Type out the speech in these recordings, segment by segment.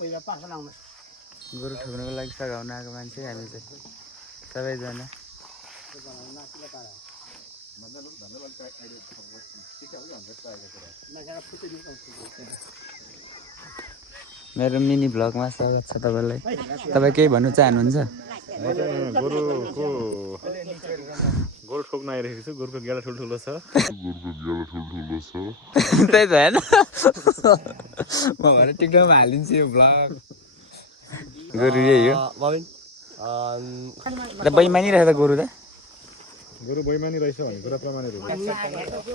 गोरु ठोक्नुको लागि सघाउन आएको मान्छे हामी चाहिँ सबैजना। मेरो मिनी भ्लगमा स्वागत छ तपाईँलाई। तपाईँ केही भन्नु चाहनुहुन्छ? गोरु ठोक्न आइरहेको छु। गोरुको गेडा ठुल्ठुलो छ। त्यही त होइन, म भरे टिकटकमा हालिदिन्छु यो भ्लग। गोरु यही हो त, बैमानी रहेछ गोरु त। गोरु बैमानी रहेछ भन्ने कुरा प्रमाणित हो।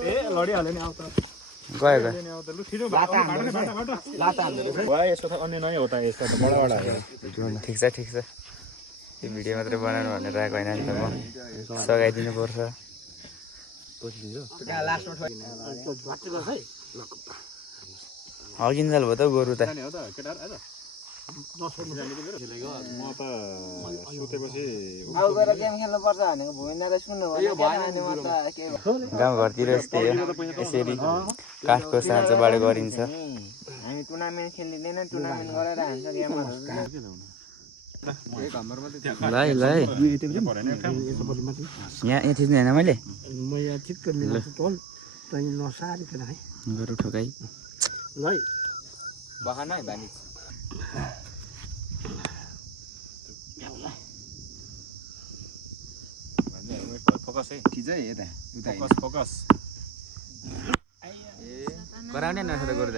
ए लडिहाल्यो नि आउँछ। गयो यसो त अन्य नै हो त, यस्तो त बडा बडा हो। ठिक छ यो भिडियो मात्रै बनाउनु भनेर आएको होइन नि त, म सघाइदिनु पर्छ। हगिन्जाल भयो त गोरु त। म त सुतेपछि गाउँघरतिर यस्तै हो, यसरी काठको साँचोबाट गरिन्छ। हामी टुर्नामेन्ट खेलिँदैन, टुर्नामेन्ट गरेर हान्छ गेमहरू। ल यहाँ थिच्नु होइन मैले गोरु ठोकाइ बहाना है बानी। फोकस है, फोकस कराउने न गोरु त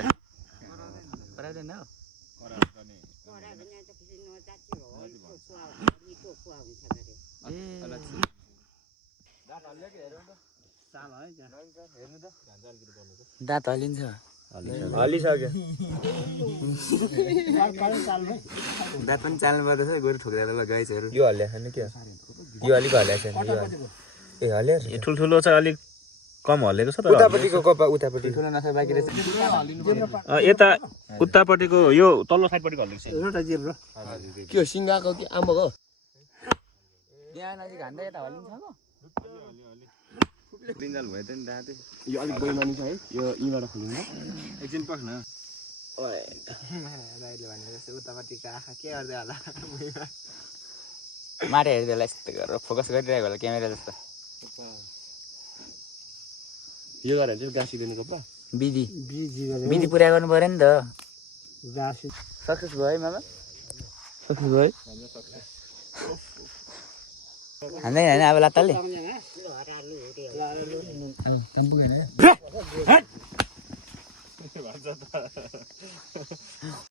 कराउँदैन हौ। दाँत हल्लिन्छ, हल्लिसक्यो। दाँत पनि चाल्नु पर्दछ गोरु ठोक्दा त। ल गाइजहरू यो हल्ल्या खाने के यो अलिक हल्लिएको छ नि, ए हल्लियो यो ठुल्ठुलो चाहिँ अलिक कम हल्लेको छ। उतापट्टिको कपा उतापट्टि ठुलो नसा बाँकी रहेछ। यता उतापट्टिको यो तल्लो साइडपट्टिको हल्लेको छ। के हो, सिङ्गाको कि आम्बो हो? यहाँ नजिक हान्दा यता हल्लिन्छ हो। दिनजाल भयो त नि दाँते। यो अलिक बैमानी छ है, यो यीबाट खोलिन्छ। एकछिन पख्न। राईले भने जस्तो उतापट्टिको आँखा के गर्दै होला? माटो हेर्दै यस्तो गरेर फोकस गरिरहेको होला क्यामेरा जस्तो। यो गरेर चाहिँ गाँसी दिने कपडा विधि पुरा गर्नु पर्यो नि त। सक्सेस भयो है मामा, सक्सेस भयो। हान्दैन होइन अब लात्ताले पुगेन।